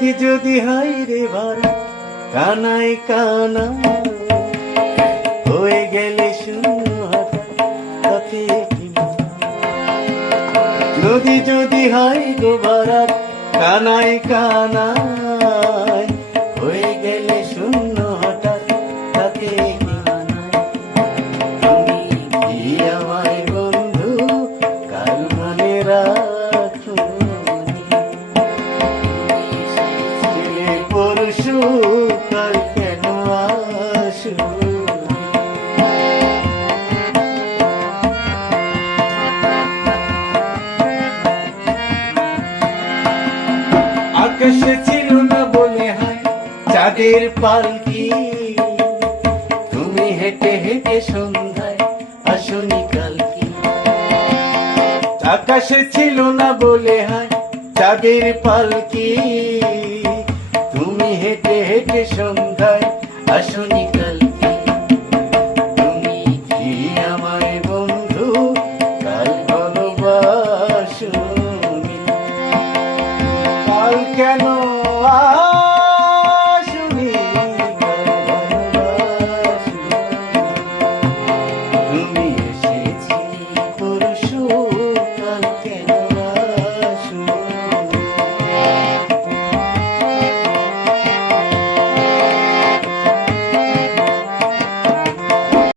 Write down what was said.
নদী যদি হয় রে ভরা কানায় কানা হয়ে গেলে শূন্য হঠাৎ তাতে কি মজা? নদী যদি হয় গো ভরা কানায় কানায় হয়ে গেলে শূন্য হঠাৎ তাতে কি মানায়? তুমি কি আমায় বন্ধু কাল মনে রাখো পরশু কাল কেন আসো? আকাশে ছিল না বলে হয় চাঁদের পালকি, তুমি হেঁটে হেঁটে সন্ধ্যায় আসনি কালকি। আকাশে ছিল না বলে হয় চাঁদের পালকি, তুমি হেঁটে হেঁটে সন্ধ্যায় আসনি।